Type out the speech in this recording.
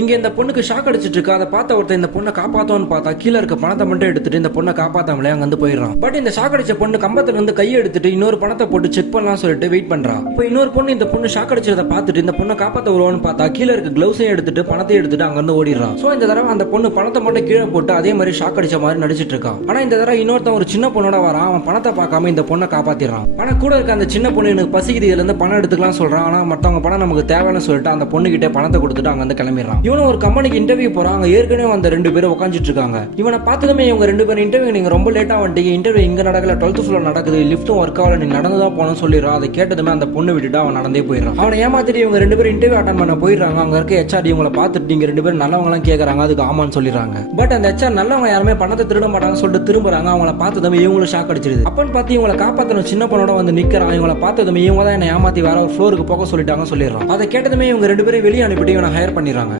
இங்க இந்த பொண்ணுக்கு ஷாக் அடிச்சிட்டு இருக்கா. அதை பார்த்த ஒருத்தர் இந்த பொண்ணை காப்பாத்தோன்னு பார்த்தா கீழே இருக்க பணத்தை மட்டும் எடுத்துட்டு இந்த பொண்ணை காப்பாத்தாமலே அங்க வந்து போயிடறான். பட் இந்த ஷாக் அடிச்ச பொண்ணு கம்பத்துல இருந்து கையை எடுத்துட்டு இன்னொரு பணத்தை போட்டு செக் பண்ணலாம் சொல்லிட்டு வெயிட் பண்றா. இப்போ இன்னொரு பொண்ணு இந்த பொண்ணு ஷாக் அடிச்சதை பார்த்துட்டு இந்த பொண்ணை காப்பாத்த வருவான்னு பார்த்தா கீழே இருக்க கிளவுஸையும் எடுத்துட்டு பணத்தையும் எடுத்துட்டு அங்க இருந்து ஓடிடுறான். சோ இந்த தடவை அந்த பொண்ணு பணத்தை மட்டும் கீழே போட்டு அதே மாதிரி ஷாக் அடிச்ச மாதிரி நடிச்சிட்டு இருக்கான். ஆனா இந்த தடவை இன்னொருத்தன் ஒரு சின்ன பொண்ணோட வரான். அவன் பணத்தை பார்க்காம இந்த பொண்ணை காப்பாத்திடுறான். ஆனா கூட இருக்க அந்த சின்ன பொண்ணு எனக்கு பசிக்குது, இதுல இருந்து பணம் எடுத்துக்கலாம் சொல்றான். ஆனா மத்தவங்க பணம் நமக்கு தேவைன்னு சொல்லிட்டு அந்த பொண்ணு கிட்ட பணத்தை கொடுத்துட்டு அங்க வந்து கிளம்பிடுறான். இவனும் ஒரு கம்பெனிக்கு இன்டர்வியூ போறான். அங்க ஏற்கனவே அந்த 2 பேரும் உட்காந்துட்டு இருக்காங்க. இவனை பார்த்ததுமே இவங்க 2 பேரும் இன்டர்வியூ நீங்க ரொம்ப லேட்டா வந்துட்டீங்க, இன்டர்வியூ இங்க நடக்கல, 12th ஃப்ளோர் நடக்குது, லிஃப்ட்டும் ஒர்க் ஆகல, நீ நடந்துதான் போகணும்னு சொல்லிடுறான். அதை கேட்டதுமே அந்த பொண்ணு விட்டுட்டு அவன் நடந்தே போயிடறான். அவனை ஏமாத்திட்டு இவங்க 2 பேரும் இன்டர்வியூ அட்டன் பண்ண போயிடுறாங்க. அங்க இருக்க HR இவங்களை பார்த்துட்டு நீங்க 2 பேரும் நல்லவங்க எல்லாம் கேட்கறாங்க. அதுக்கு ஆமான்னு சொல்லிடுறாங்க. பட் அந்த HR நல்லவங்க யாருமே பணத்தை திருட மாட்டாங்க சொல்லிட்டு திரும்புறாங்க. அவங்கள பார்த்ததுமே இவங்களும் ஷாக் அடிச்சிருது. அப்பன்னு பார்த்து இவங்களை காப்பாத்தணும் சின்ன பொண்ணோட வந்து நிக்கிறான். இவங்களை பார்த்ததுமே இவங்க தான் என்ன ஏமாத்தி வேற ஒரு ஃப்ளோருக்கு போக சொல்லிட்டாங்க சொல்லிடுறான். அதை கேட்டதுமே இவங்க 2 பேரும் வெளியே அனுப்பிட்டு இவனை ஹையர் பண்ணிடுறாங்க.